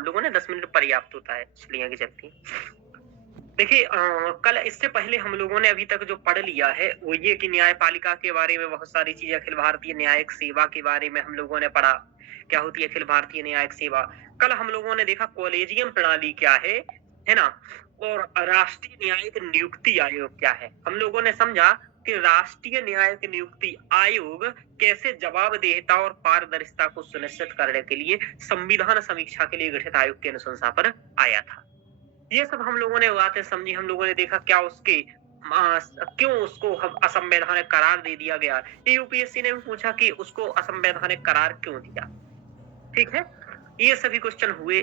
हम लोगों ने 10 मिनट पर्याप्त होता है, इसलिए आगे चलते हैं। देखिए कल इससे पहले हम लोगों ने अभी तक जो पढ़ लिया है, वो ये कि न्यायपालिका के बारे में बहुत सारी चीज़ें, अखिल भारतीय न्यायिक सेवा के बारे में हम लोगों ने पढ़ा। क्या होती है अखिल भारतीय न्यायिक सेवा? कल हम लोगों ने देखा कॉलेजियम प्रणाली क्या है ना? और राष्ट्रीय न्यायिक नियुक्ति आयोग क्या है? हम लोगों ने समझा कि राष्ट्रीय न्यायिक नियुक्ति आयोग कैसे जवाबदेहिता और पारदर्शिता को सुनिश्चित करने के लिए संविधान समीक्षा के लिए गठित आयोग की अनुशंसा पर आया था। ये सब हम लोगों ने बातें समझी, हम लोगों ने देखा क्या उसके क्यों उसको हम असंवैधानिक करार दे दिया गया। ये यूपीएससी ने भी पूछा कि उसको असंवैधानिक करार क्यों दिया, ठीक है? ये सभी क्वेश्चन हुए।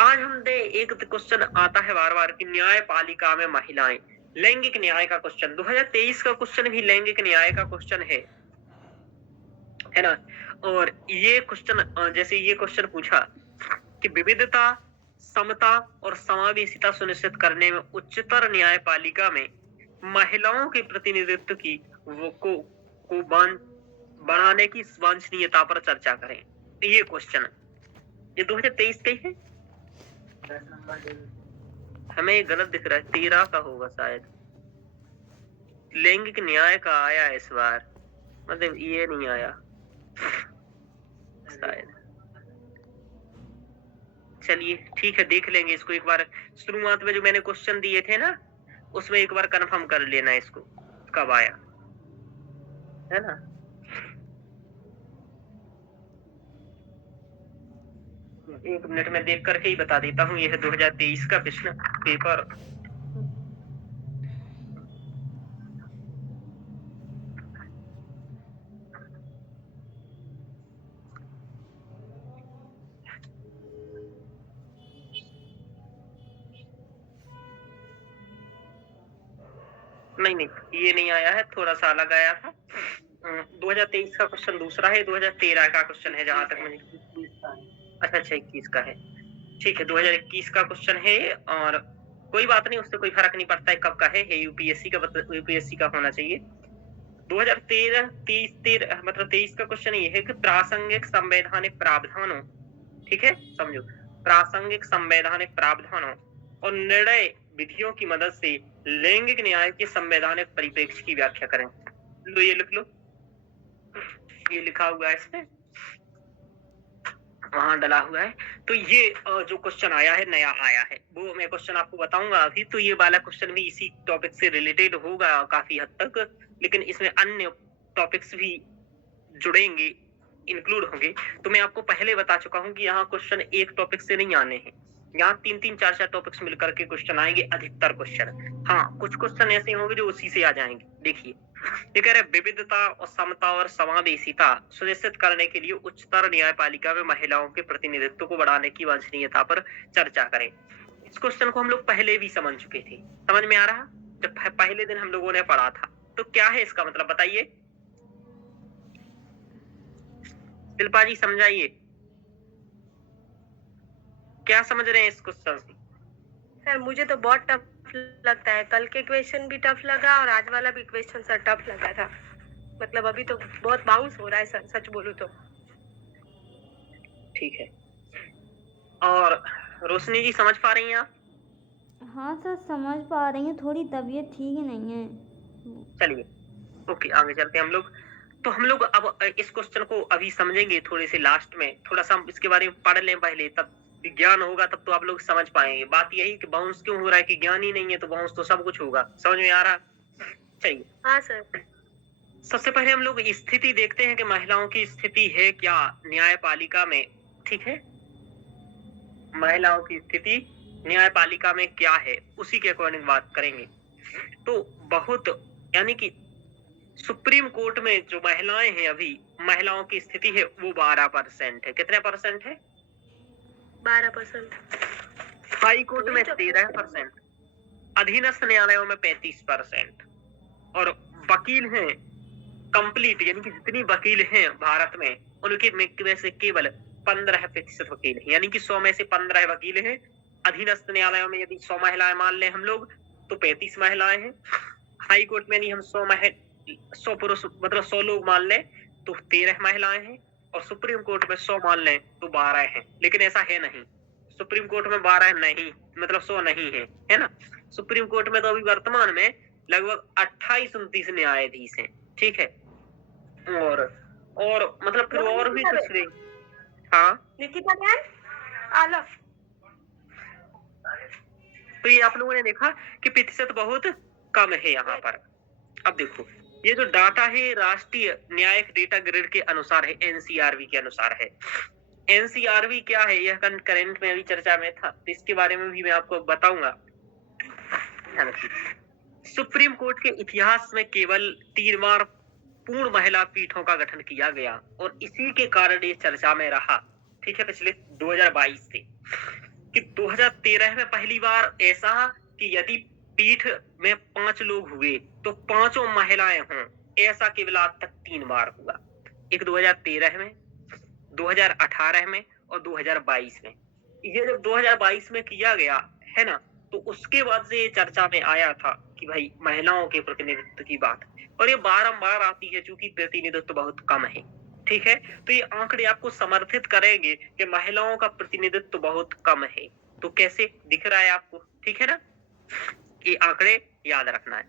आज हमने एक क्वेश्चन आता है बार-बार कि न्यायपालिका में महिलाएँ, लैंगिक न्याय का क्वेश्चन 2023 का क्वेश्चन भी लैंगिक न्याय का क्वेश्चन है ना? और ये क्वेश्चन जैसे ये क्वेश्चन पूछा कि विविधता, समता और समावेशिता सुनिश्चित करने में उच्चतर न्यायपालिका में महिलाओं के प्रतिनिधित्व की वो को बढ़ाने की वांछनीयता पर चर्चा करें। ये क्वेश्चन ये 2023 का ही है। हमें ये गलत दिख रहा है, 13 का होगा शायद। लैंगिक न्याय का आया इस बार, मतलब ये नहीं आया शायद। चलिए ठीक है, देख लेंगे इसको एक बार। शुरुआत में जो मैंने क्वेश्चन दिए थे ना, उसमें एक बार कंफर्म कर लेना इसको कब आया, है ना? एक मिनट में देख करके ही बता देता हूँ। ये है 2023 का प्रश्न पेपर। नहीं नहीं, ये नहीं आया है, थोड़ा सा अलग आया था। 2023 का क्वेश्चन दूसरा है, 2013 का क्वेश्चन है जहां तक मुझे। अच्छा अच्छा, 21 का है, ठीक है। 2021 का क्वेश्चन है और कोई बात नहीं, उससे कोई फर्क नहीं पड़ता है कब का है, यूपीएससी का यूपीएससी का होना चाहिए। 2013 30 13 मतलब 23 का क्वेश्चन ये है कि प्रासंगिक संवैधानिक प्रावधानों, ठीक है, समझो, प्रासंगिक संवैधानिक प्रावधानों और निर्णय विधियों की मदद से लैंगिक न्याय के संवैधानिक परिप्रेक्ष्य की व्याख्या करें। लो ये लिख लो, ये लिखा हुआ है इसमें, वहां डला हुआ है। तो ये जो क्वेश्चन आया है, नया आया है, वो मैं क्वेश्चन आपको बताऊंगा अभी। तो ये वाला क्वेश्चन भी इसी टॉपिक से रिलेटेड होगा काफी हद तक, लेकिन इसमें अन्य टॉपिक्स भी जुड़ेंगे, इंक्लूड होंगे। तो मैं आपको पहले बता चुका हूँ कि यहाँ क्वेश्चन एक टॉपिक से नहीं आने हैं, यहाँ 3-3 4-4 टॉपिक्स मिलकर के क्वेश्चन आएंगे, अधिकतर क्वेश्चन। हाँ, कुछ क्वेश्चन ऐसे होंगे जो उसी से आ जाएंगे। देखिए ये कह रहे विविधता और समता और समावेशिता सुनिश्चित करने के लिए उच्चतर न्यायपालिका में महिलाओं के प्रतिनिधित्व को बढ़ाने की वांछनीयता पर चर्चा करें। इस क्वेश्चन को हम लोग पहले भी समझ चुके थे, समझ में आ रहा? जब पहले दिन हम लोगों ने पढ़ा था। तो क्या है इसका मतलब बताइए, शिल्पा जी समझाइए, क्या समझ रहे हैं इस क्वेश्चन से? सर मुझे तो बहुत टफ लगता है, कल के क्वेश्चन भी टफ लगा और आज वाला भी क्वेश्चन सर टफ लगा था। मतलब अभी तो बहुत बाउंस हो रहा है सर, सच बोलूं तो। ठीक है, और रोशनी जी समझ पा रही हैं आप? हाँ सर समझ पा रही हूँ, थोड़ी तबीयत ठीक नहीं है। चलिए ओके, आगे चलते हैं हम लोग। तो हम लोग अब इस क्वेश्चन को अभी समझेंगे थोड़े से लास्ट में, थोड़ा सा हम इसके बारे में पढ़ लें पहले, तब ज्ञान होगा, तब तो आप लोग समझ पाएंगे। बात यही कि बाउंस क्यों हो रहा है कि ज्ञान ही नहीं है, तो बाउंस तो सब कुछ होगा। समझ में आ रहा? चलिए, हाँ सर। सबसे पहले हम लोग स्थिति देखते हैं कि महिलाओं की स्थिति है क्या न्यायपालिका में, ठीक है? महिलाओं की स्थिति न्यायपालिका में क्या है, उसी के अकॉर्डिंग बात करेंगे। तो बहुत, यानी कि सुप्रीम कोर्ट में जो महिलाएं हैं, अभी महिलाओं की स्थिति है वो 12% है। कितने परसेंट है? 12%। हाई कोर्ट में 13%, अधीनस्थ न्यायालयों में 35%, और वकील हैं कंप्लीट, यानी कि जितनी वकील हैं भारत में, उनके में से केवल 15% वकील हैं, यानी कि 100 में से 15 वकील हैं। अधीनस्थ न्यायालयों में यदि 100 महिलाएं मान लें हम लोग, तो 35 महिलाएं हैं। हाई कोर्ट में यदि हम 100 पुरुष मतलब 100 लोग मान लें तो 13 महिलाएं हैं, और सुप्रीम कोर्ट में 100 मान लें तो 12 हैं। लेकिन ऐसा है नहीं, सुप्रीम कोर्ट में 12 नहीं, मतलब 100 नहीं है ना? सुप्रीम कोर्ट में तो अभी वर्तमान में लगभग 28-29 न्यायाधीश हैं, ठीक है? और मतलब फिर और भी कुछ नहीं। हाँ, निकिता मैम, आलो। तो ये आप लोगों ने देखा कि प्रतिशत बहुत कम है यहाँ पर। अब देखो, ये जो डाटा है राष्ट्रीय न्यायिक डेटा ग्रिड के अनुसार है, एनसीआरबी के अनुसार है। एनसीआरबी क्या है, यह करंट में अभी चर्चा में था, तो इसके बारे में भी मैं आपको बताऊंगा। ध्यान रखिए। सुप्रीम कोर्ट के इतिहास में केवल 3 बार पूर्ण महिला पीठों का गठन किया गया और इसी के कारण ये चर्चा में रहा, ठीक है, पिछले 2022 से। कि 2013 में पहली बार ऐसा कि यदि पीठ में 5 लोग हुए तो 5 महिलाएं हों, ऐसा केवल आज तक 3 बार हुआ। एक 2013 में, 2018 में और 2022 में। ये जब 2022 में किया गया है ना, तो उसके बाद से ये चर्चा में आया था कि भाई महिलाओं के प्रतिनिधित्व की बात, और ये बारंबार आती है क्योंकि प्रतिनिधित्व बहुत कम है, ठीक है? तो ये आंकड़े आपको समर्थित करेंगे कि महिलाओं का प्रतिनिधित्व बहुत कम है। तो कैसे दिख रहा है आपको, ठीक है ना? ये आंकड़े याद रखना है।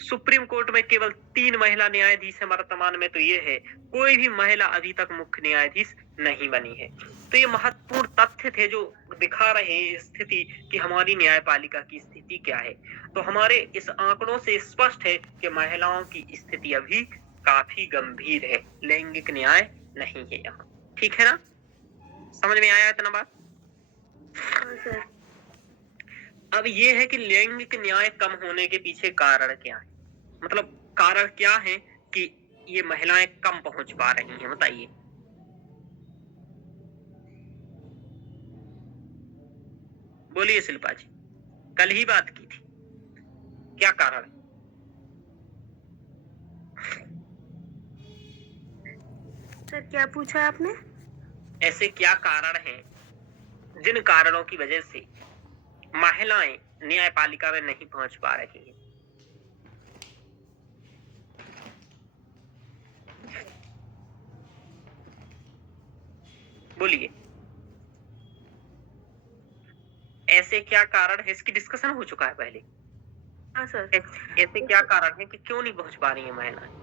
सुप्रीम कोर्ट में केवल 3 महिला न्यायाधीश है वर्तमान में, तो ये है, कोई भी महिला अभी तक मुख्य न्यायाधीश नहीं बनी है। तो ये महत्वपूर्ण तथ्य थे जो दिखा रहे हैं स्थिति कि हमारी न्यायपालिका की स्थिति क्या है। तो हमारे इस आंकड़ों से स्पष्ट है कि महिलाओं की स्थिति अभी काफी गंभीर है, लैंगिक न्याय नहीं है यहाँ, ठीक है ना? समझ में आया इतना बात? हाँ सर। अब ये है कि लैंगिक न्याय कम होने के पीछे कारण क्या है, मतलब कारण क्या है कि ये महिलाएं कम पहुंच पा रही हैं, बताइए। बोलिए शिल्पा जी, कल ही बात की थी, क्या कारण है? सर क्या पूछा आपने? ऐसे क्या कारण हैं जिन कारणों की वजह से महिलाएं न्यायपालिका में नहीं पहुंच पा रही हैं? बोलिए, ऐसे क्या कारण है? इसकी डिस्कशन हो चुका है पहले। हाँ सर। ऐसे क्या कारण है कि क्यों नहीं पहुंच पा रही है महिलाएं?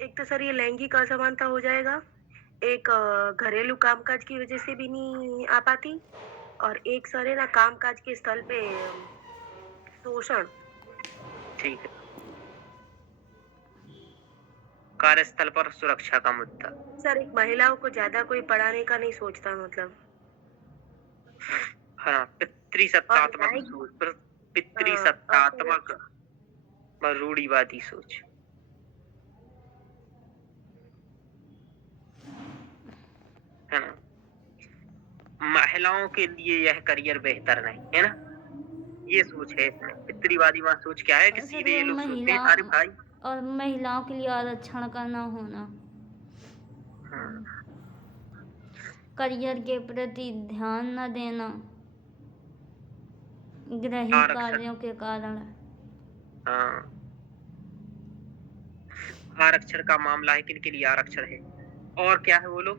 एक तो सर ये लैंगिक असमानता हो जाएगा, एक घरेलू कामकाज की वजह से भी नहीं आ पाती, और एक सर है ना कामकाज के स्थल पे शोषण। ठीक है, कार्यस्थल पर सुरक्षा का मुद्दा। सर एक महिलाओं को ज्यादा कोई पढ़ाने का नहीं सोचता, मतलब हाँ, पितृसत्तात्मक न्यायिक सोच, पितृसत्तात्मक व रूढ़िवादी सोच। है ना? महिलाओं के लिए यह करियर बेहतर नहीं है ना, ये सोच है इसमें। पितृवादी वहाँ सोच क्या है कि सर सीधे ये ये लोग सोचते हैं, महिला अरे भाई। और महिलाओं के लिए आरक्षण का ना होना, हाँ, करियर के प्रति ध्यान न देना, गृहिणी आरक्षण। कार्यों के कारण। हाँ, आरक्षण का मामला है, किन के लिए आरक्षण है और क्या है बोलो?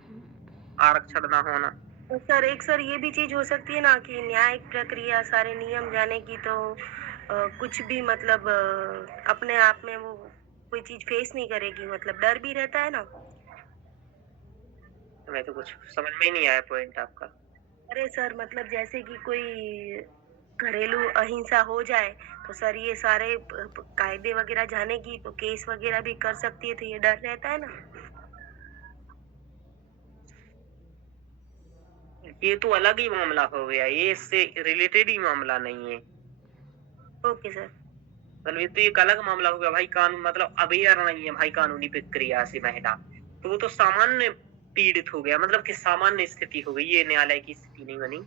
आरक्षण ना होना। तो सर एक सर ये भी चीज हो सकती है ना कि न्यायिक प्रक्रिया सारे नियम जाने की, तो कुछ भी मतलब अपने आप में वो कोई चीज फेस नहीं करेगी, मतलब डर भी रहता है ना। मैं तो कुछ समझ में ही नहीं आया पॉइंट आपका। अरे सर मतलब जैसे कि कोई घरेलू अहिंसा हो जाए तो सर ये सारे कायदे वगैरह जानेगी तो केस वगैरह भी कर सकती है, तो ये डर रहता है ना। ये तो अलग ही मामला हो गया, ये इससे रिलेटेड ही मामला नहीं है। Okay sir. मतलब ये तो एक अलग मामला हो गया भाई, कानून मतलब अवेयर नहीं है भाई कानूनी प्रक्रिया से महिला, तो वो तो सामान्य पीड़ित हो गया, मतलब कि सामान्य स्थिति हो गई, ये न्यायालय की स्थिति नहीं बनी।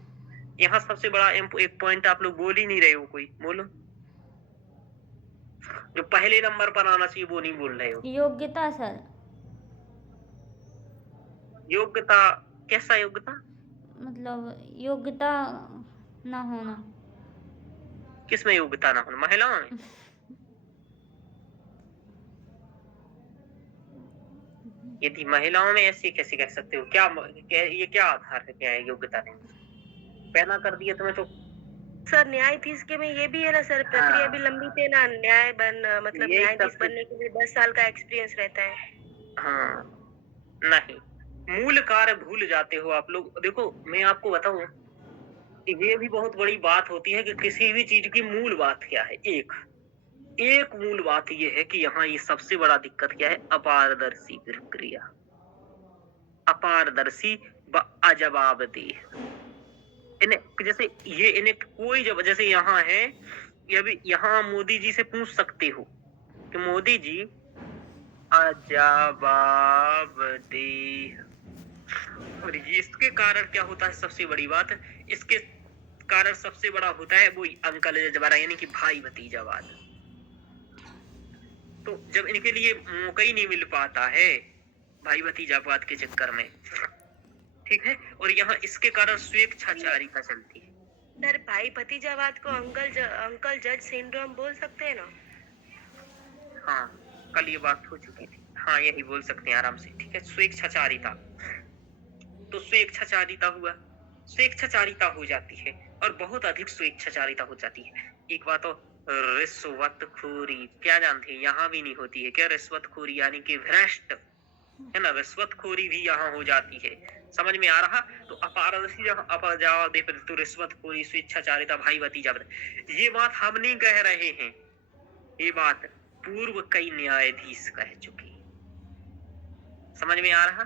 यहाँ सबसे बड़ा एक पॉइंट आप लोग बोल ही नहीं रहे हो, कोई बोलो जो पहले नंबर पर आना चाहिए, वो नहीं बोल रहे हो। योग्यता सर। योग्यता? कैसा योग्यता? मतलब योग्यता ना होना। किसमें योग्यता ना होना? महिलाओं में? यदि महिलाओं में ऐसी कैसे कह सकते हो? क्या ये क्या आधार है, क्या है योग्यता नहीं? पैदा कर दिया तुम्हें तो सर न्यायाधीश के में ये भी है ना सर, प्रक्रिया भी लंबी थी ना, मतलब यही न्यायाधीश सबसे बनने के लिए 10 साल का एक्सपीरियंस रहता है। हाँ, नहीं, मूल कार्य भूल जाते हो आप लोग। देखो, मैं आपको बताऊँ, ये भी बहुत बड़ी बात होती है कि किसी भी चीज़ की मूल बात क्या है? एक मूल बात ये है कि यहाँ ये सबसे बड़ा दिक्कत क्या है? अपारदर्शी प्रक्रिया, अपारदर्शी व अजवाबदेह। इन्हें जैसे ये इन्हें कोई जब जैसे यहाँ है, ये भी यहाँ मोदी जी से पूछ सकते हो कि मोदी जी अजवाबदेह, और ये इसके कारण क्या होता है? सबसे बड़ी बात, इसके कारण सबसे बड़ा होता है वो अंकल जबारा, यानी कि भाई भतीजावाद। तो जब इनके लिए मौका ही नहीं मिल पाता है भाई भतीजावाद के चक्कर में, ठीक है, और यहाँ इसके कारण स्वेच्छाचारिता चलती है। सर भाई भतीजावाद को अंकल जज सिंड्रोम बोल सकते हैं ना? हाँ, कल ये बात हो चुकी थी। हाँ, यही बोल सकते हैं आराम से, ठीक है। स्वेच्छाचारिता, तो स्वेच्छाचारिता हुआ, स्वेच्छाचारिता हो जाती है और बहुत अधिक स्वेच्छाचारिता हो जाती है। एक बात और, रिश्वतखोरी, क्या जानते हैं? यहाँ भी नहीं होती है क्या रिश्वतखोरी? यानी कि भ्रष्ट, है ना, रिश्वतखोरी भी यहाँ हो जाती है। समझ में आ रहा? तो अपारदर्शी जवाब दे तो रिश्वतखोरी, स्वेच्छाचारिता, भाई भतीजा, ये बात हम नहीं कह रहे हैं, ये बात पूर्व कई न्यायाधीश कह चुके। समझ में आ रहा?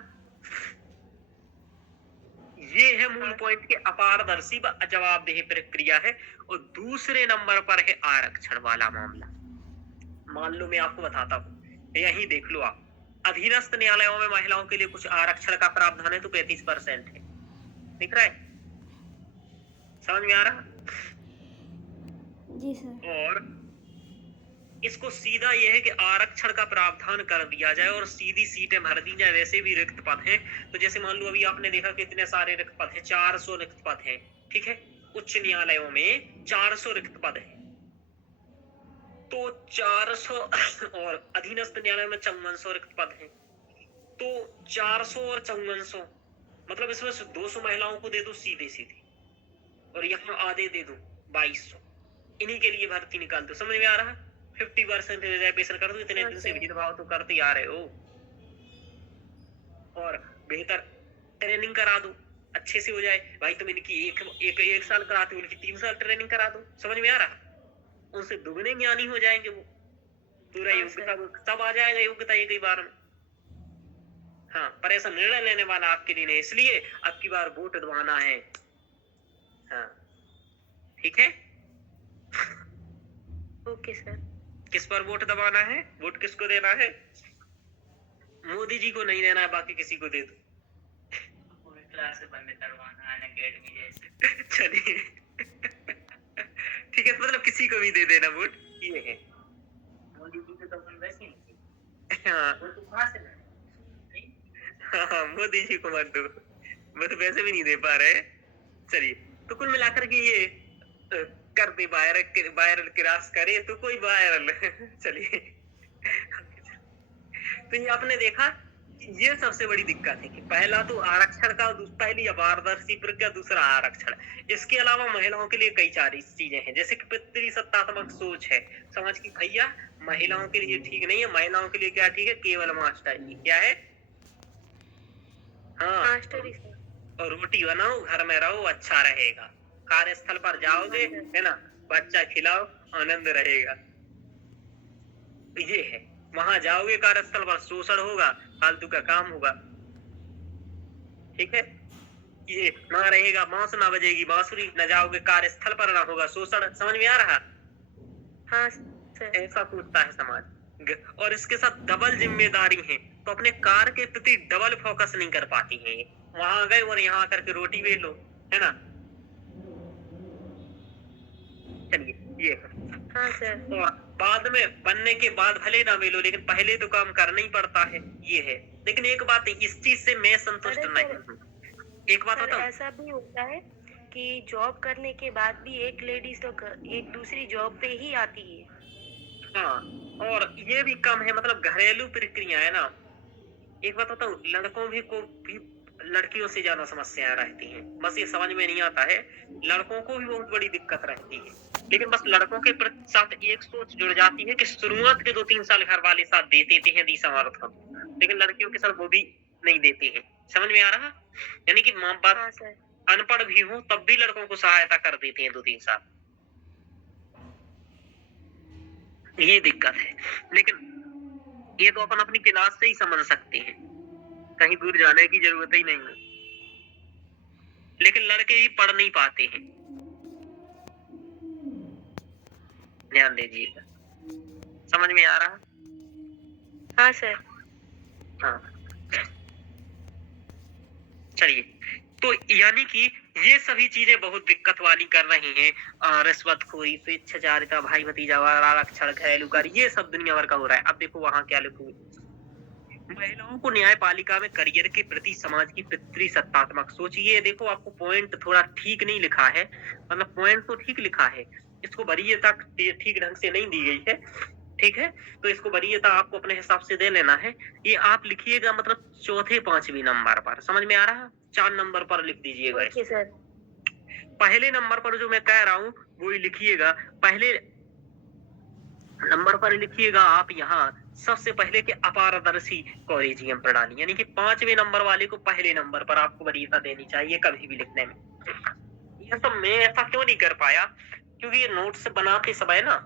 ये है मूल पॉइंट के अपारदर्शी व अजवाबदेह प्रक्रिया है। और दूसरे नंबर पर है आरक्षण वाला मामला। मान लो मैं आपको बताता हूँ, यही देख लो आप, अधीनस्थ न्यायालयों में महिलाओं के लिए कुछ आरक्षण का प्रावधान है, तो 35% है। दिख रहा है? समझ में आ रहा? जी सर। और इसको सीधा ये है कि आरक्षण का प्रावधान कर दिया जाए और सीधी सीटें भर दी जाए। वैसे भी रिक्त पद हैं, तो जैसे मान लो अभी आपने देखा कि इतने सारे रिक्त पद हैं, 400 रिक्त पद हैं, ठीक है। उच्च न्यायालयों में 400 रिक्त पद हैं, तो 400 और अधीनस्थ न्यायालय में 5400 रिक्त पद हैं, तो 400 और 5400 मतलब इसमें से 200 महिलाओं को दे दो सीधे सीधे, और यहाँ आधे दे दो 2200, इन्हीं के लिए भर्ती निकाल दो। समझ में आ रहा है? 50% रिजर्वेशन कर दो। इतने दिन से भेदभाव तो करते आ रहे हो, और बेहतर ट्रेनिंग करा दो, अच्छे से हो जाए भाई। तुम इनकी एक साल कराते हो, उनकी 3 साल ट्रेनिंग करा दो। समझ में आ रहा? उनसे दुगने ज्ञानी हो जाएंगे वो, पूरा योग्यता तब आ जाएगा, योग्यता एक ही बार में। हाँ, पर ऐसा निर्णय लेने वाला आपके लिए नहीं, इसलिए अब की बार वोट दबाना है। हाँ, ठीक है। Okay sir. किस पर वोट दबाना है? वोट किसको देना है? मोदी जी को नहीं देना है, बाकी किसी को दे दो। पूरी क्लास से बंद करवाना है अकेडमी जैसे। चलिए ठीक है, मतलब किसी को भी दे देना वोट, ये है। मोदी जी को तो अपन वैसे ही, हाँ वो तो कहाँ से नहीं? हाँ, मोदी जी को मत दो, वो तो वैसे भी नहीं दे पा रहे। चलिए, तो कुल मिलाकर के ये कर दे वायरल क्रॉस करे तो कोई वायरल चलिए तो ये आपने देखा कि ये सबसे बड़ी दिक्कत है कि पहला तो आरक्षण का, पहली अपारदर्शी प्रक्रिया, दूसरा आरक्षण। इसके अलावा महिलाओं के लिए कई सारी चीजें हैं, जैसे कि पितृसत्तात्मक सोच है, समझ की भैया महिलाओं के लिए ठीक नहीं है। महिलाओं के लिए क्या ठीक है? केवल मास्टरी। क्या है? हाँ, मास्टरी सर। और रोटी बनाओ, घर में रहो, अच्छा रहेगा। कार्यस्थल पर जाओगे, है ना, बच्चा खिलाओ, आनंद रहेगा। ये है, वहां जाओगे कार्यस्थल पर शोषण होगा, फालतू का काम होगा, ठीक है। ये ना रहेगा बांस, ना बजेगी बांसुरी, न जाओगे कार्यस्थल पर, ना होगा शोषण। समझ में आ रहा? हाँ सर। ऐसा सोचता है समाज, और इसके साथ डबल जिम्मेदारी है, तो अपने कार्य के प्रति डबल फोकस नहीं कर पाती है। वहां गए और यहाँ आकर के रोटी बेच लो, है ना। चलिए, ये है। हाँ सर। और बाद में बनने के बाद भले ना मिलो, लेकिन पहले तो काम करना ही पड़ता है, ये है। लेकिन एक बात है, इस चीज से मैं संतुष्ट नहीं हूँ। एक बात बताऊं, ऐसा भी होता है कि जॉब करने के बाद भी एक लेडीज तो एक दूसरी जॉब पे ही आती है। हाँ, और ये भी कम है, मतलब घरेलू प्रक्रिया है ना। एक बात बताऊं, लड़कियों से ज्यादा समस्याएं रहती हैं। बस ये समझ में नहीं आता है, लड़कों को भी बहुत बड़ी दिक्कत रहती है, लेकिन बस लड़कों के साथ एक सोच जुड़ जाती है कि शुरुआत के 2-3 साल घर वाले साथ दे देते हैं दी समर्थन, लेकिन लड़कियों के साथ वो भी नहीं देते हैं। समझ में आ रहा? यानी कि माँ बाप हाँ सर। अनपढ़ भी हो तब भी लड़कों को सहायता कर देते हैं 2-3 साल। ये दिक्कत है, लेकिन ये तो अपन अपनी क्लास से ही समझ सकते हैं, कहीं दूर जाने की जरूरत ही नहीं है। लेकिन लड़के ही पढ़ नहीं पाते हैं, ध्यान दीजिएगा। समझ में आ रहा? हाँ सर। हाँ, चलिए, तो यानी कि ये सभी चीजें बहुत दिक्कत वाली कर रही हैं। रिश्वतखोरी, स्वेच्छाचारिता, भाई भतीजावाद, आरक्षण, घरेलू कार्य, ये सब दुनिया भर का हो रहा है। अब देखो वहां क्या लिखूं, महिलाओं को न्यायपालिका में करियर के प्रति समाज की पितृसत्तात्मक सोच। ये देखो आपको पॉइंट थोड़ा ठीक नहीं लिखा है, मतलब पॉइंट तो ठीक लिखा है, इसको वरीयता ठीक ढंग से नहीं दी गई है, ठीक है, तो इसको वरीयता आपको अपने हिसाब से दे लेना है। ये आप लिखिएगा मतलब चौथे 5वें नंबर पर, समझ में आ रहा? 4 नंबर पर लिख दीजिएगा। Okay sir. पहले नंबर पर जो मैं कह रहा हूँ वो ही लिखिएगा। पहले नंबर पर लिखिएगा आप यहाँ सबसे पहले कि अपारदर्शी कॉलेजियम प्रणाली, यानी कि 5वें नंबर वाले को पहले नंबर पर आपको वरीयता देनी चाहिए कभी भी लिखने में। ये सब मैं ऐसा क्यों नहीं कर पाया, क्योंकि ये नोट्स बनाते समय ना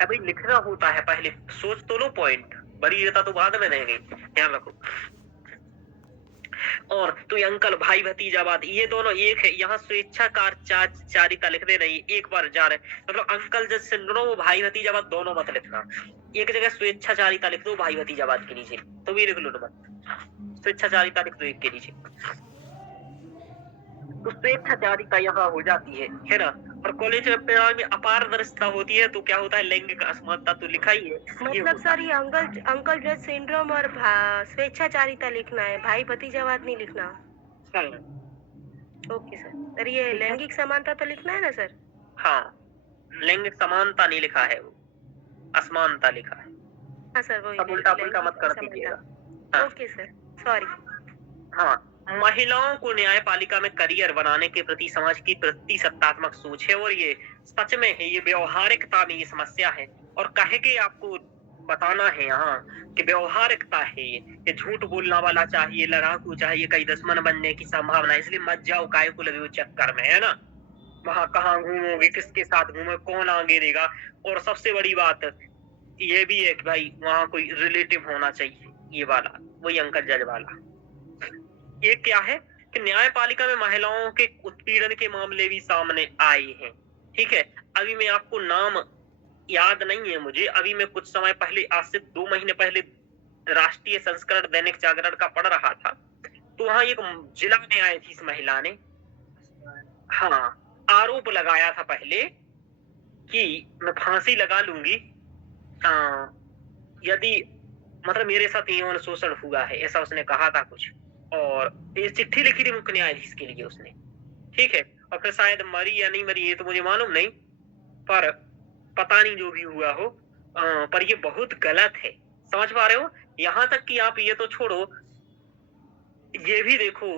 अभी लिखना होता है, पहले सोच तो लो पॉइंट, वरीयता तो बाद में देंगे, ध्यान रखो। और तो ये अंकल भाई भतीजावाद ये दोनों एक है, यहाँ स्वेच्छाचारिता लिख दे नहीं, एक बार जा रहे मतलब अंकल जैसे वो भाई भतीजावाद दोनों मत लिखना, एक जगह स्वेच्छाचारिता लिख दो भाई भतीजावाद के नीचे, तो भी लिख लो ना, स्वेच्छाचारिता लिख दो एक के नीचे, तो स्वेच्छाचारिता यहाँ हो जाती है ना। और कॉलेज में अपारदर्शिता होती है तो क्या होता है, लैंगिक असमानता तो लिखा ही है। मतलब सर ये अंकल जज सिंड्रोम और स्वेच्छाचारिता लिखना है, भाई भतीजावाद नहीं लिखना। Okay sir. सर ये लैंगिक समानता तो लिखना है ना सर? हाँ, लैंगिक समानता नहीं लिखा है, वो असमानता लिखा है। हाँ सर वही। अब उल्टा पुल्टा मत कर दीजिएगा। हाँ। Okay sir, sorry. हाँ, महिलाओं को न्यायपालिका में करियर बनाने के प्रति समाज की प्रतिसत्तात्मक सोच है, और ये सच में है, ये व्यवहारिकता में ये समस्या है, और कहे के आपको बताना है यहाँ कि व्यवहारिकता है ये झूठ बोलना वाला चाहिए, लड़ाकू चाहिए, कई दुश्मन बनने की संभावना, इसलिए मत जाओ काय को लगे वो चक्कर में, है ना। वहां कहाँ घूमोगे, किसके साथ घूमोगे, कौन आगे देगा, और सबसे बड़ी बात ये भी है कि भाई वहां कोई रिलेटिव होना चाहिए, ये वाला वही अंकल जज वाला। ये क्या है कि न्यायपालिका में महिलाओं के उत्पीड़न के मामले भी सामने आए हैं, ठीक है। अभी मैं आपको नाम याद नहीं है मुझे, अभी मैं कुछ समय पहले, आज से 2 महीने पहले राष्ट्रीय संस्करण दैनिक जागरण का पढ़ रहा था, तो वहां एक जिला न्यायाधीश महिला ने हाँ आरोप लगाया था पहले कि मैं फांसी लगा लूंगी यदि मतलब मेरे साथ यौन शोषण हुआ है, ऐसा उसने कहा था कुछ, और ये चिट्ठी लिखी थी मुख्य न्यायाधीश के लिए उसने, ठीक है। और फिर शायद मरी या नहीं मरी ये तो मुझे मालूम नहीं, पर पता नहीं जो भी हुआ हो, पर ये बहुत गलत है, समझ पा रहे हो। यहाँ तक कि आप ये तो छोड़ो, ये भी देखो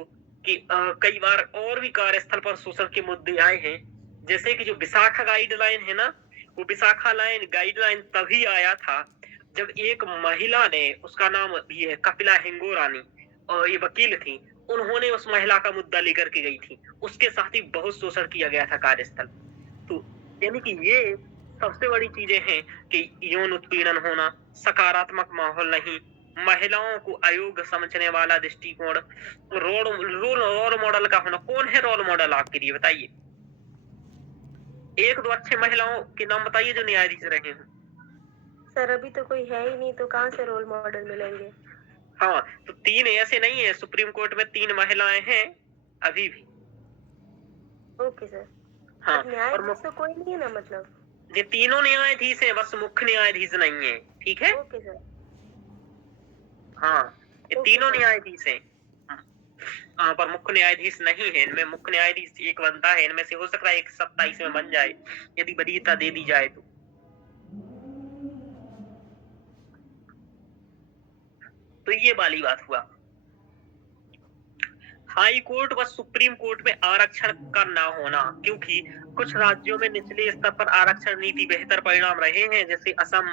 कि कई बार और भी कार्यस्थल पर शोषण के मुद्दे आए हैं, जैसे कि जो विशाखा गाइडलाइन है ना, वो विशाखा लाइन गाइडलाइन तभी आया था जब एक महिला ने, उसका नाम भी है कपिला हिंगोरानी, और ये वकील थी, उन्होंने उस महिला का मुद्दा लेकर के गई थी, उसके साथ ही बहुत शोषण किया गया था कार्यस्थल। तो यानी कि ये सबसे बड़ी चीजें हैं कि यौन उत्पीड़न होना, सकारात्मक माहौल नहीं, महिलाओं को अयोग्य समझने वाला दृष्टिकोण, रोल मॉडल का होना। कौन है रोल मॉडल आपके लिए बताइए, 1-2 अच्छे महिलाओं के नाम बताइए जो न्यायाधीश रहे हैं। सर अभी तो कोई है ही नहीं, तो कहाँ से रोल मॉडल मिलेंगे? हाँ, तो 3 ऐसे नहीं है, सुप्रीम कोर्ट में 3 महिलाएं हैं अभी भी। Okay sir. हाँ, न्यायाधीश तो कोई नहीं है ना, मतलब ये तीनों न्यायाधीश हैं, बस मुख्य न्यायाधीश नहीं है, ठीक है। Okay sir. हाँ, ये तीनों न्यायाधीश हैं, हाँ, पर मुख्य न्यायाधीश नहीं है, इनमें मुख्य न्यायाधीश एक बनता है, इनमें से हो सकता है एक 27 में बन जाए यदि वरीयता दे दी जाए तो ये वाली बात हुआ। हाई कोर्ट व सुप्रीम कोर्ट में आरक्षण का ना होना, क्योंकि कुछ राज्यों में निचले स्तर पर आरक्षण नीति बेहतर परिणाम रहे हैं, जैसे असम,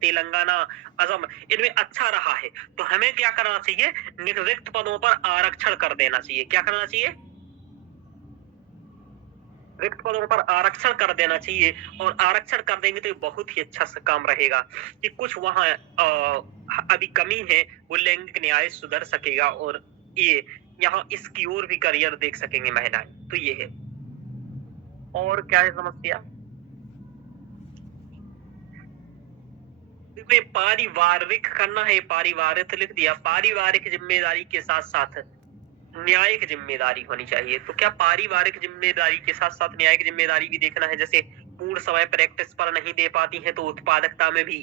तेलंगाना, असम, इनमें अच्छा रहा है। तो हमें क्या करना चाहिए, रिक्त पदों पर आरक्षण कर देना चाहिए। क्या करना चाहिए, रिक्त पदों पर आरक्षण कर देना चाहिए। और आरक्षण कर देंगे तो ये बहुत ही अच्छा सा काम रहेगा कि कुछ वहाँ अभी कमी है, वो लैंगिक न्याय सुधर सकेगा और ये यहाँ इसकी ओर भी करियर देख सकेंगे महिलाएं। तो ये है। और क्या है समस्या, देखो ये पारिवारिक करना है, पारिवारिक लिख दिया। पारिवारिक जिम्मेदारी के साथ साथ न्यायिक जिम्मेदारी होनी चाहिए। तो क्या पारिवारिक जिम्मेदारी के साथ साथ न्यायिक जिम्मेदारी भी देखना है, जैसे पूर्ण समय प्रैक्टिस पर नहीं दे पाती हैं तो उत्पादकता में भी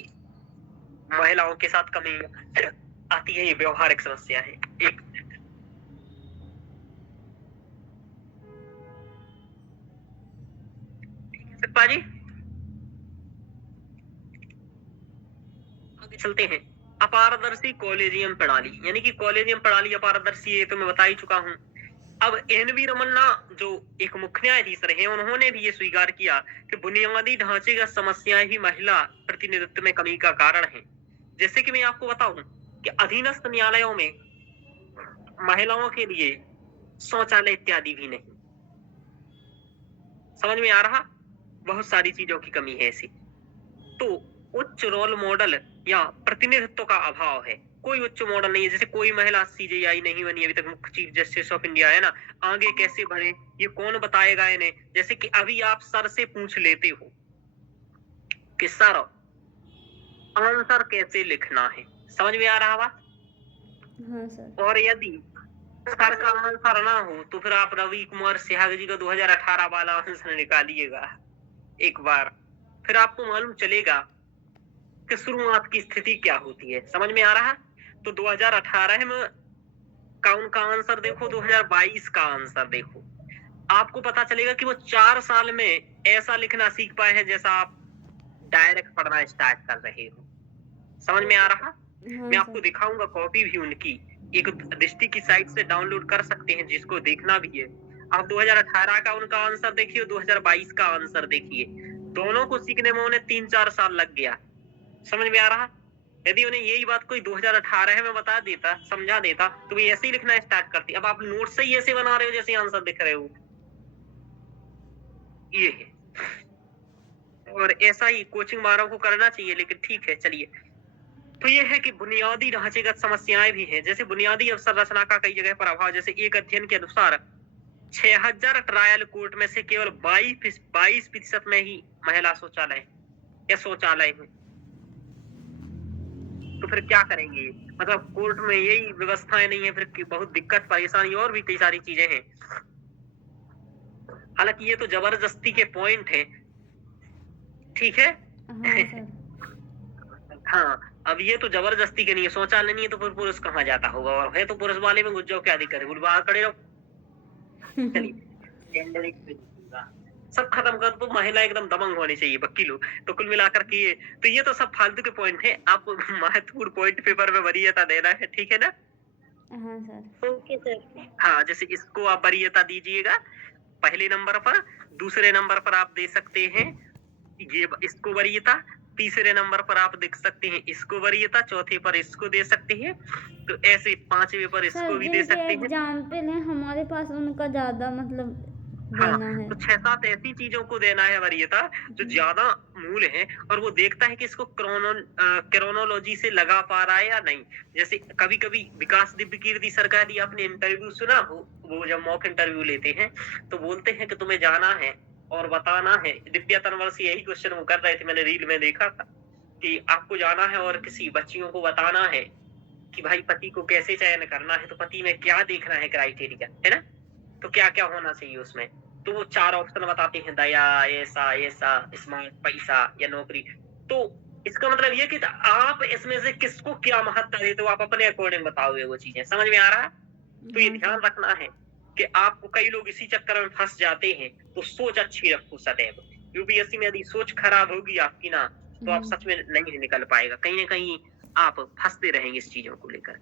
महिलाओं के साथ कमी आती है। ये व्यवहारिक समस्या है। एक सिप्पा जी, आगे चलते हैं। अपारदर्शी कॉलेजियम प्रणाली, यानी कि कॉलेजियम प्रणाली अपारदर्शी है तो मैं बता ही चुका हूं। अब एन.वी. रमन्ना जो एक मुख्य न्यायाधीश रहे, उन्होंने भी ये स्वीकार किया कि बुनियादी ढांचेगत समस्याएं भी महिला प्रतिनिधित्व में कमी का कारण है। जैसे कि मैं आपको बताऊं कि अधीनस्थ न्यायालयों में महिलाओं के लिए शौचालय इत्यादि भी नहीं। समझ में आ रहा, बहुत सारी चीजों की कमी है ऐसी। तो उच्च रोल मॉडल या प्रतिनिधित्व का अभाव है। कोई उच्च मॉडल नहीं है, जैसे कोई महिला सीजेआई नहीं बनी अभी तक, मुख्य चीफ जस्टिस ऑफ इंडिया है ना, आगे कैसे बढ़े ये कौन बताएगा इन्हें। जैसे कि अभी आप सर से पूछ लेते हो कि सर आंसर कैसे लिखना है, समझ में आ रहा बात। हाँ सर। और यदि सर का आंसर ना हो तो फिर आप रवि कुमार सहग जी का 2018 वाला आंसर निकालिएगा एक बार, फिर आपको मालूम चलेगा कि शुरुआत की स्थिति क्या होती है। समझ में आ रहा। तो 2018 में का उनका आंसर देखो, 2022 का आंसर देखो, आपको पता चलेगा कि वो 4 साल में ऐसा लिखना सीख पाए हैं जैसा आप डायरेक्ट पढ़ना स्टार्ट कर रहे हो। समझ में आ रहा। हाँ मैं आपको सर। दिखाऊंगा कॉपी भी उनकी, एक दृष्टि की साइट से डाउनलोड कर सकते हैं जिसको देखना भी है। आप 2018 का उनका आंसर देखिए, 2022 का आंसर देखिए, दोनों को सीखने में उन्हें 3-4 साल लग गया। समझ में आ रहा। यदि उन्हें यही बात कोई 2018 में बता देता, समझा देता, तो वे ऐसे ही लिखना स्टार्ट करती। अब आप नोट से ही ऐसे बना रहे हो जैसे आंसर दिख रहे हो, ये है। और ऐसा ही कोचिंग वालों को करना चाहिए, लेकिन ठीक है चलिए। तो ये है कि बुनियादी ढांचेगत समस्याएं भी हैं, जैसे बुनियादी अवसंरचना का कई जगह पर अभाव। जैसे एक अध्ययन के अनुसार 6000 ट्रायल कोर्ट में से केवल 22% में ही महिला शौचालय या शौचालय है। तो फिर क्या करेंगे, मतलब कोर्ट में यही व्यवस्थाएं नहीं है, फिर बहुत दिक्कत परेशानी और भी कई सारी चीजें हैं। हालांकि ये तो जबरदस्ती के पॉइंट हैं, ठीक है। हाँ सर। हाँ, अब ये तो जबरदस्ती के नहीं है, शौचालय नहीं है तो फिर पुरुष कहाँ जाता होगा, और है तो पुरुष वाले में घुस जाओ, क्या दिक्कत है, बुलवा खड़े रहो। चलिए सब खत्म कर दो, महिला एकदम दबंग होनी चाहिए वकीलों। तो कुल मिलाकर के ये तो सब फालतू के पॉइंट है, आपको महत्वपूर्ण पॉइंट पेपर में वरीयता देना है, ठीक है ना। हाँ सर। Okay sir. हाँ, जैसे इसको आप वरीयता दीजिएगा पहले नंबर पर, दूसरे नंबर पर आप दे सकते हैं ये इसको वरीयता, तीसरे नंबर पर आप देख सकते हैं इसको वरीयता, चौथे पर इसको दे सकते हैं, तो ऐसे 5वें पर इसको सर भी दे जिनके सकते हैं। एग्जाम्पल हैं हमारे पास उनका ज्यादा मतलब हाँ, देना है। तो 6-7 ऐसी चीजों को देना है वरीयता जो ज्यादा मूल है, और वो देखता है कि इसको क्रोनोलॉजी से लगा पा रहा है या नहीं। जैसे कभी कभी विकास दिव्य कीर्ति सरकारी, आपने इंटरव्यू सुना हो, वो जब मॉक इंटरव्यू लेते हैं तो बोलते हैं कि तुम्हें जाना है और बताना है। दिव्या तंवर से यही क्वेश्चन वो कर रहे थे, मैंने रील में देखा था कि आपको जाना है और किसी बच्चियों को बताना है कि भाई पति को कैसे चयन करना है, तो पति में क्या देखना है क्राइटेरिया, है ना, तो क्या क्या होना चाहिए उसमें। तो वो 4 ऑप्शन बताते हैं, दया, ऐसा ऐसा, स्मार्ट, पैसा या नौकरी। तो इसका मतलब ये कि आप इसमें से किसको क्या महत्व देते हो, आप अपने अकॉर्डिंग बताओगे वो चीजें। समझ में आ रहा है। तो ये ध्यान रखना है कि आपको, कई लोग इसी चक्कर में फंस जाते हैं, तो सोच अच्छी रखो सदैव। यूपीएससी में यदि सोच खराब होगी आपकी ना, तो आप सच में नहीं निकल पाएगा, कहीं ना कहीं आप फंसते रहेंगे इस चीजों को लेकर।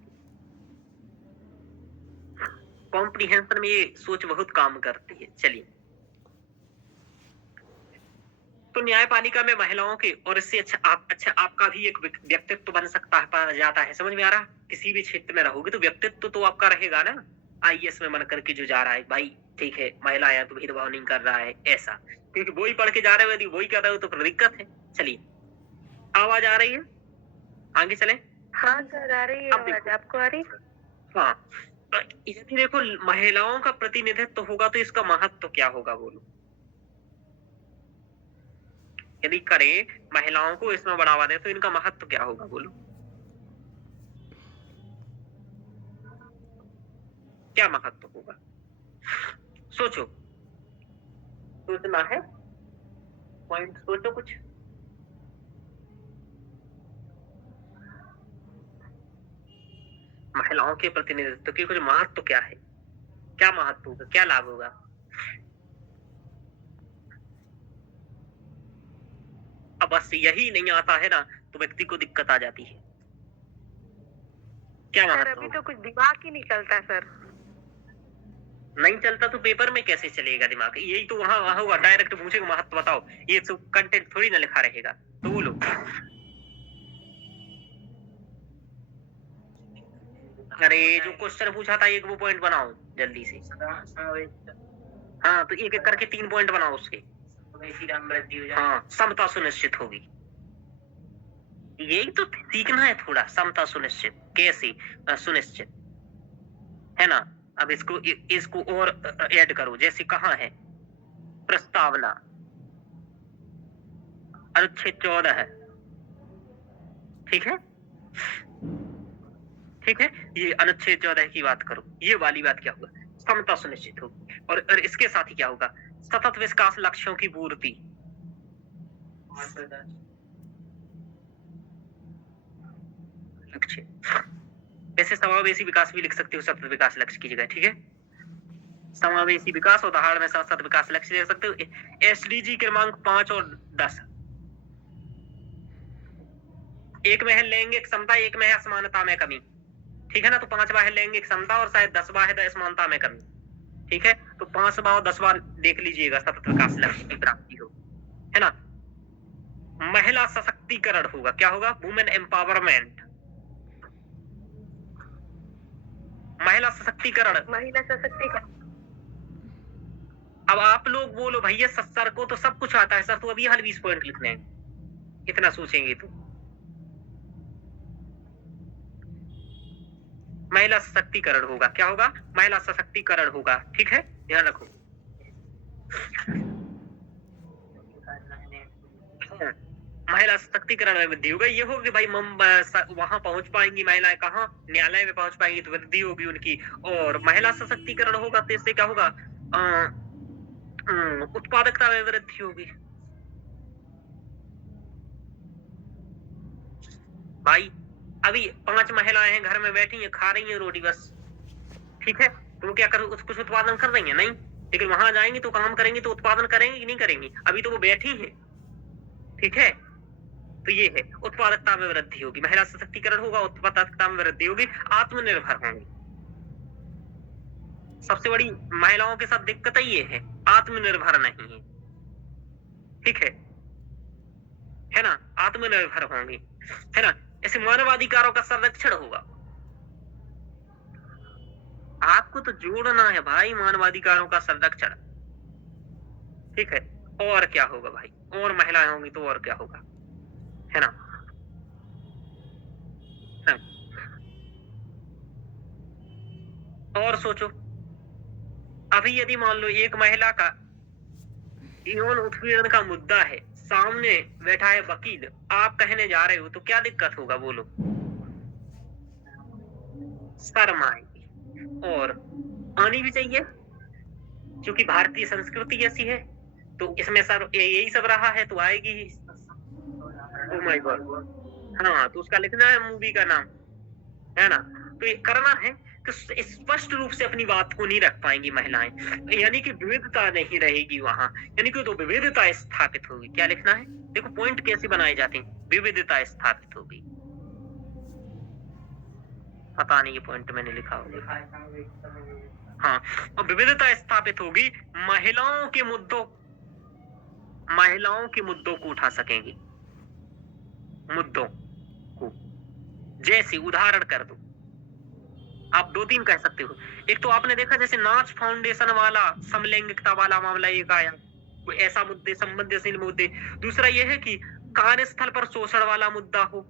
कॉम्प्रिहेंशन में ये सोच बहुत काम करती है। चलिए, तो न्यायपालिका में महिलाओं के और इससे अच्छा आपका भी एक व्यक्तित्व बन सकता है, पाया जाता है। समझ में आ रहा? किसी भी क्षेत्र में रहोगे तो व्यक्तित्व तो आपका रहेगा ना। आईएएस में मन करके जो जा रहा है भाई, ठीक है, महिला है तो भेदभाव नहीं कर रहा है, ऐसा, क्योंकि वही पढ़ के जा रहे हो, यदि वही कर रहे हो तो फिर दिक्कत है। चलिए, आवाज आ रही है? आगे चले। हाँ सर, आ रही है आवाज, आपको आ रही? हाँ, यदि देखो महिलाओं का प्रतिनिधित्व होगा तो इसका महत्व क्या होगा, बोलो। यदि करें, महिलाओं को इसमें बढ़ावा दें तो इनका महत्व क्या होगा, बोलो। क्या महत्व होगा? सोचो, सोचना है, पॉइंट सोचो कुछ। महिलाओं के प्रतिनिधित्व की कुछ महत्व क्या है? क्या महत्व होगा, क्या लाभ होगा? अब बस यही नहीं आता है ना तो व्यक्ति को दिक्कत आ जाती है। क्या सर महत्व अभी होगा? तो कुछ दिमाग ही नहीं चलता सर। नहीं चलता तो पेपर में कैसे चलेगा दिमाग? यही तो वहां होगा, डायरेक्ट पूछेगा महत्व बताओ, ये तो कंटेंट थोड़ी ना लिखा रहेगा। तो बोलो, अरे जो क्वेश्चन पूछा था एक वो पॉइंट बनाओ जल्दी से। हाँ, तो एक एक करके 3 पॉइंट बनाओ उसके। हाँ, समता सुनिश्चित होगी। यही तो सीखना है थोड़ा, समता सुनिश्चित कैसे सुनिश्चित, है ना। अब इसको और ऐड करो, जैसे कहाँ है प्रस्तावना, अनुच्छेद 14 है, ठीक है, ठीक है, ये अनुच्छेद 14 की बात करो, ये वाली बात क्या होगा, समता सुनिश्चित होगी। और इसके साथ ही क्या होगा, सतत विकास लक्ष्यों की पूर्ति। लक्ष्य, वैसे समावेशी विकास भी लिख सकते हो सतत विकास लक्ष्य की जगह, ठीक है। समावेशी विकास उदाहरण में सतत विकास लक्ष्य ले सकते हो। एसडीजी क्रमांक 5 और 10, एक में है लैंगिक समता, एक में है असमानता में कमी, ठीक है ना। तो 5वां है लैंगिक समता और शायद 10वां है असमानता में कमी, ठीक है। तो 5वां और 10वां देख लीजिएगा, सतत विकास लक्ष्य की प्राप्ति हो, है ना। महिला सशक्तिकरण होगा, क्या होगा, वुमेन एम्पावरमेंट, महिला सशक्तिकरण। महिला सशक्तिकरण। अब आप लोग बोलो भैया सर को तो सब कुछ आता है, सर तो अभी हाल 20 पॉइंट लिखने हैं, इतना सोचेंगे तो। महिला सशक्तिकरण होगा, क्या होगा, महिला सशक्तिकरण होगा, ठीक है, ध्यान रखो। महिला सशक्तिकरण में वृद्धि होगी, ये होगी भाई वहां पहुंच पाएंगी महिलाएं, कहाँ, न्यायालय में पहुंच पाएंगी तो वृद्धि होगी उनकी। और महिला सशक्तिकरण होगा तो इससे क्या होगा, उत्पादकता में वृद्धि होगी। भाई अभी 5 महिलाएं हैं घर में बैठी हैं, खा रही हैं रोटी बस, ठीक है, तो क्या करो, कुछ उत्पादन कर रही है नहीं, लेकिन वहां जाएंगी तो काम करेंगी तो उत्पादन करेंगी कि नहीं करेंगी, अभी तो वो बैठी हैं, ठीक है। तो ये है, उत्पादकता में वृद्धि होगी, महिला सशक्तिकरण होगा, उत्पादकता में वृद्धि होगी, आत्मनिर्भर होंगी। सबसे बड़ी महिलाओं के साथ दिक्कत ये है, आत्मनिर्भर नहीं है, ठीक है ना, आत्मनिर्भर होंगी, है ना। ऐसे मानवाधिकारों का संरक्षण होगा, आपको तो जोड़ना है भाई, मानवाधिकारों का संरक्षण, ठीक है। और क्या होगा भाई, और महिलाएं होंगी तो और क्या होगा, है ना। और सोचो, अभी यदि मान लो एक महिला का यौन उत्पीड़न का मुद्दा है, सामने बैठा है वकील, आप कहने जा रहे हो तो क्या दिक्कत होगा, बोलो। शर्म आएगी, और आनी भी चाहिए क्योंकि भारतीय संस्कृति ऐसी है, तो इसमें सर यही सब रहा है तो आएगी ही। ओह माय गॉड, हाँ, तो उसका लिखना है मूवी का नाम, है ना। तो ये करना है कि स्पष्ट रूप से अपनी बात को नहीं रख पाएंगी महिलाएं, यानी कि विविधता नहीं रहेगी वहां, यानी कि तो विविधता स्थापित होगी। क्या लिखना है, देखो पॉइंट कैसे बनाए जाते हैं, विविधता स्थापित होगी। पता नहीं ये पॉइंट मैंने लिखा होगा, हाँ, और विविधता स्थापित होगी, महिलाओं के मुद्दों को उठा सकेंगी, मुद्दों को। जैसे उदाहरण कर दो, आप 2-3 कह सकते हो। एक तो आपने देखा जैसे नाच फाउंडेशन वाला समलैंगिकता वाला मामला एक आया, कोई ऐसा मुद्दे संवेदनशील मुद्दे। दूसरा ये है कि कार्यस्थल पर शोषण वाला मुद्दा हो,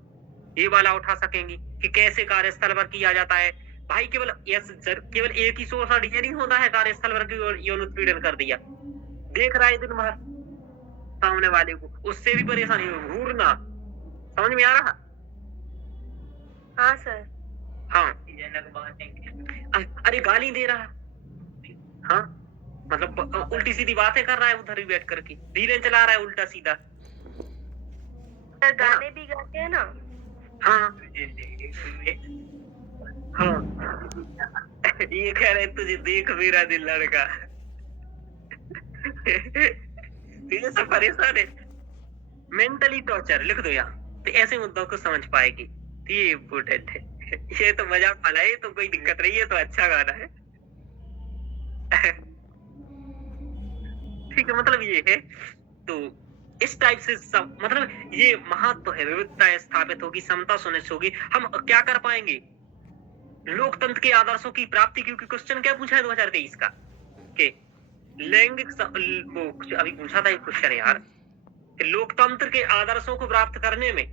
ये वाला उठा सकेंगी कि कैसे कार्यस्थल पर किया जाता है। भाई केवल एक ही शोषण ये नहीं होता है कार्यस्थल पर कि यौन उत्पीड़न कर दिया, देख रहा है दिन भर सामने वाले को, उससे भी परेशानी हो, घूरना। समझ में आ रहा? हाँ सर। हाँ, अरे गाली दे रहा, हाँ मतलब उल्टी सीधी बातें कर रहा है उधर ही बैठ करके, रीलें चला रहा है उल्टा सीधा। सर गाने भी गाते हैं ना। हाँ हाँ ये कह रहे तुझे देख मेरा दिल लड़का ये सब परेशान है, मेंटली टॉर्चर लिख दो यहाँ, तो ऐसे मुद्दों को समझ पाएगी। तो ये इम्पोर्टेंट है। ये तो मजाक वाला है, तो कोई दिक्कत नहीं है, तो अच्छा गाना है। ठीक है, मतलब ये है। तो इस टाइप से सब मतलब ये महत्व है, विविधता स्थापित होगी, समता सुनिश्चित होगी। हम क्या कर पाएंगे? लोकतंत्र के आदर्शों की प्राप्ति, क्योंकि क्वेश्चन क्या पूछा है 2023 का कि लैंगिक वो अभी पूछा था एक क्वेश्चन यार, कि लोकतंत्र के आदर्शों को प्राप्त करने में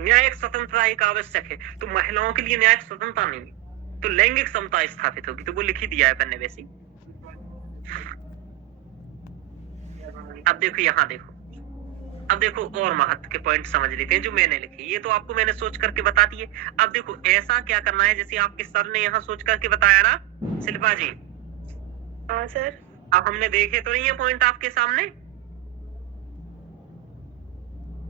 न्यायिक स्वतंत्रता एक आवश्यक है। तो महिलाओं के लिए न्यायिक स्वतंत्रता नहीं है, तो लैंगिक समता स्थापित होगी। तो वो लिख ही दिया है पन्ने वैसे। अब देखो यहाँ देखो, अब देखो और महत्व के पॉइंट समझ लेते हैं जो मैंने लिखे। ये तो आपको मैंने सोच करके बता दिए। अब देखो ऐसा क्या करना है, जैसे आपके सर ने यहाँ सोच करके बताया ना शिल्पा जी। हाँ सर। अब हमने देखे तो नहीं है पॉइंट आपके सामने?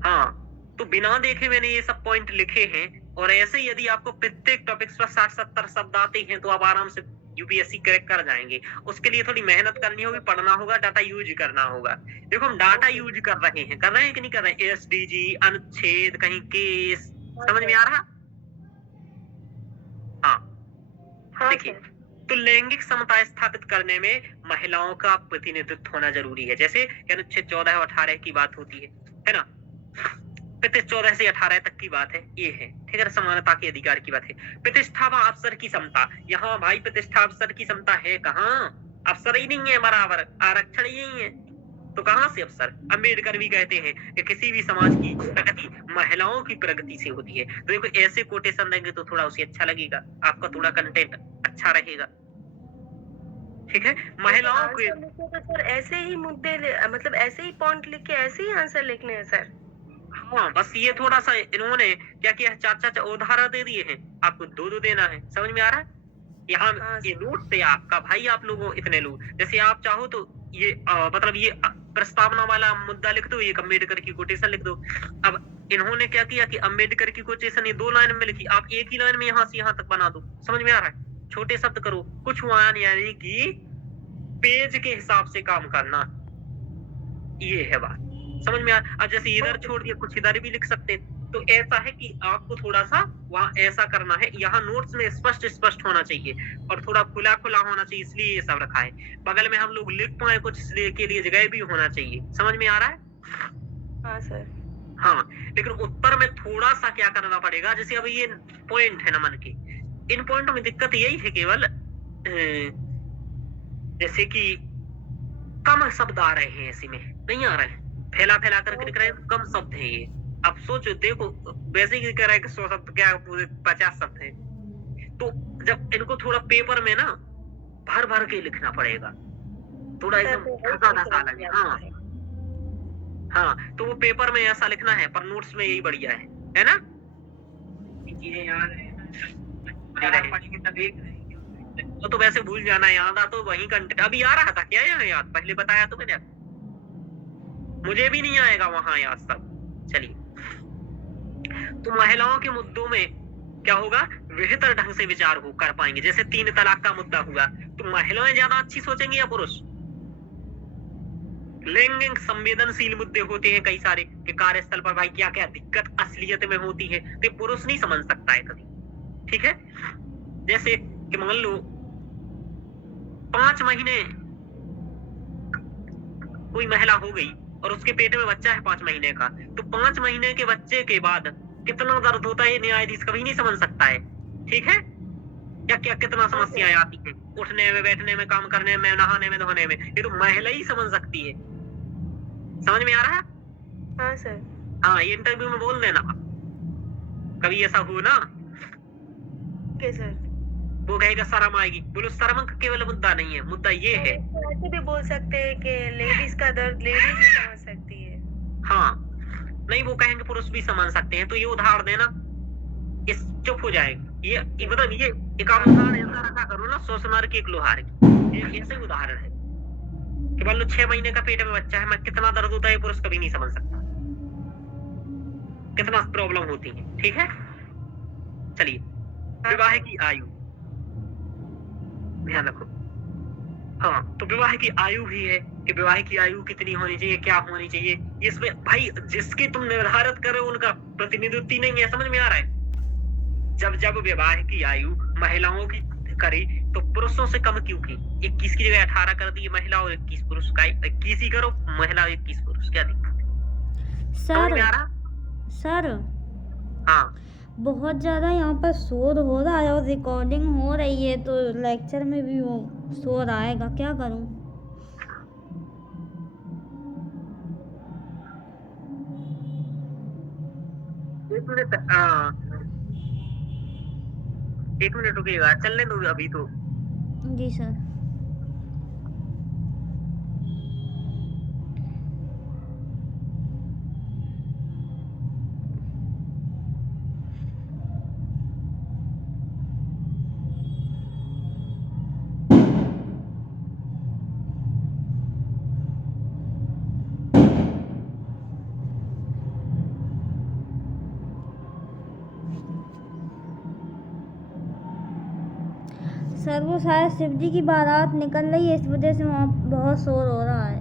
हाँ, तो बिना देखे मैंने ये सब पॉइंट लिखे हैं। और ऐसे ही यदि आपको प्रत्येक टॉपिक पर 60-70 शब्द आते हैं तो आप आराम से यूपीएससी क्रैक कर जाएंगे। उसके लिए थोड़ी मेहनत करनी होगी, पढ़ना होगा, डाटा यूज करना होगा। देखो हम डाटा यूज कर रहे हैं कि नहीं कर रहे हैं? एसडीजी, अनुच्छेद, कहीं केस, समझ में आ रहा? हाँ, देखिए, तो लैंगिक समता स्थापित करने में महिलाओं का प्रतिनिधित्व होना जरूरी है। जैसे अनुच्छेद 14 और 18 की बात होती है ना? 14 से 18 तक की बात है, ये है, ठीक है, समानता के अधिकार की बात है। प्रतिष्ठा व अवसर की समता, यहाँ भाई प्रतिष्ठा अवसर की समता है कहाँ? अवसर ही नहीं है बराबर, आरक्षण ही नहीं है, तो कहाँ से अवसर? अम्बेडकर भी कहते हैं कि किसी भी समाज की प्रगति महिलाओं की प्रगति से होती है। तो देखो ऐसे कोटेशन देंगे तो थोड़ा उसे अच्छा लगेगा, आपका थोड़ा कंटेंट अच्छा रहेगा। ठीक है, महिलाओं के तो सर ऐसे ही मुद्दे मतलब ऐसे ही पॉइंट लिख के ऐसे ही आंसर लिखने हैं सर। हाँ, बस ये थोड़ा सा इन्होंने क्या किया, 4 उदाहरण दे दिए हैं, आपको 2 देना है। समझ में आ रहा है? यहाँ ये नोट थे आपका भाई, आप लोगों इतने लोग, जैसे आप चाहो तो ये मतलब ये प्रस्तावना वाला मुद्दा लिख दो, एक अम्बेडकर की कोटेशन लिख दो। अब इन्होंने क्या किया कि अम्बेडकर की कोटेशन ये 2 लाइन में लिखी, आप एक ही लाइन में यहाँ से यहाँ तक बना दो। समझ में आ रहा है? छोटे शब्द करो, कुछ वहां यानी कि पेज के हिसाब से काम करना, ये है बात। समझ में आ? अब जैसे इधर छोड़ दिया, कुछ इधर भी लिख सकते हैं। तो ऐसा है कि आपको थोड़ा सा वहाँ ऐसा करना है, यहाँ नोट्स में स्पष्ट होना चाहिए और थोड़ा खुला होना चाहिए, इसलिए ये सब रखा है। बगल में हम लोग लिख पाए कुछ, इसलिए के लिए जगह भी होना चाहिए। समझ में आ रहा है? हाँ सर। हाँ, लेकिन उत्तर में थोड़ा सा क्या करना पड़ेगा, जैसे अब ये पॉइंट है नमन के, इन पॉइंटों में दिक्कत यही है केवल जैसे कि कम शब्द आ रहे हैं, ऐसे में नहीं आ रहे हैं, फैला करके लिख रहे हैं, कम शब्द हैं ये। अब सोचो, देखो वैसे ही कह रहा है कि 100 शब्द क्या, पूरे 50 शब्द है, तो जब इनको थोड़ा पेपर में ना भर के लिखना पड़ेगा, थोड़ा एकदम धसा लगे। हाँ, तो वो पेपर में ऐसा लिखना है, पर नोट्स में यही बढ़िया है ना? चीजें याद वो तो वैसे भूल जाना, याद आ तो वही कंटेंट। अभी आ रहा था क्या यहाँ याद? पहले बताया तो मैंने, मुझे भी नहीं आएगा वहां याद सब। चलिए, तो महिलाओं के मुद्दों में क्या होगा, बेहतर ढंग से विचार हो कर पाएंगे। जैसे 3 तलाक का मुद्दा हुआ, तो महिलाएं ज्यादा अच्छी सोचेंगी या पुरुष? लैंगिक संवेदनशील मुद्दे होते हैं कई सारे, कि कार्यस्थल पर भाई क्या क्या दिक्कत असलियत में होती है, तो पुरुष नहीं समझ सकता है कभी। ठीक है, जैसे कि मान लो 5 महीने कोई महिला हो गई और उसके पेट में बच्चा है 5 महीने का, तो 5 महीने के बच्चे के बाद कितना दर्द होता है ये न्यायाधीश कभी नहीं समझ सकता है, ठीक है? क्या क्या कितना समस्याएं आती हैं उठने में, बैठने में, काम करने में, नहाने में, धोने में, ये तो महिला ही समझ सकती है। समझ में आ रहा है? हाँ सर। हाँ, ये इंटरव्यू में बोल देना कभी ऐसा हो ना, ओके सर। वो कहेगा शर्म आएगी, बोलो शर्म का केवल मुद्दा नहीं है, मुद्दा ये है। ऐसे भी बोल सकते हैं कि लेडीज का दर्द लेडीज ही समझ सकती है। हाँ, नहीं वो कहेंगे पुरुष भी समझ सकते हैं, तो ये उदाहरण देना, इस चुप हो जाएगा। ये मतलब ये एक आप उदाहरण ऐसा रखा करो ना, 100 सोनार की 1 लोहार की, ये ऐसे ही उदाहरण है कि मान लो 6 महीने का पेट में बच्चा है, मैं कितना दर्द होता है पुरुष कभी नहीं समझ सकता, कितना प्रॉब्लम होती है, ठीक है? चलिए, विवाह की आयु ध्यान रखो। हाँ, तो विवाह की आयु भी है कि विवाह की आयु कितनी होनी चाहिए, क्या होनी चाहिए, इसमें भाई जिसकी तुम निर्धारित करो उनका प्रतिनिधित्व नहीं है, समझ में आ रहा है? जब विवाह की आयु महिलाओं की करी तो पुरुषों से कम क्यों की? 21 की जगह 18 कर दी महिला और 21 पुरुष का, 21 ही करो महिला और 21 पुरुष, क्या दिक्कत है? समझ में आ रहा? सर हाँ, बहुत ज़्यादा यहाँ पर शोर हो रहा है और रिकॉर्डिंग हो रही है, तो लेक्चर में भी वो शोर आएगा, क्या करूँ? एक मिनट, 1 मिनट रुकिएगा, चलने दो अभी तो। जी सर। सर वो शायद शिव जी की बारात निकल रही है, इस वजह से वहाँ बहुत शोर हो रहा है।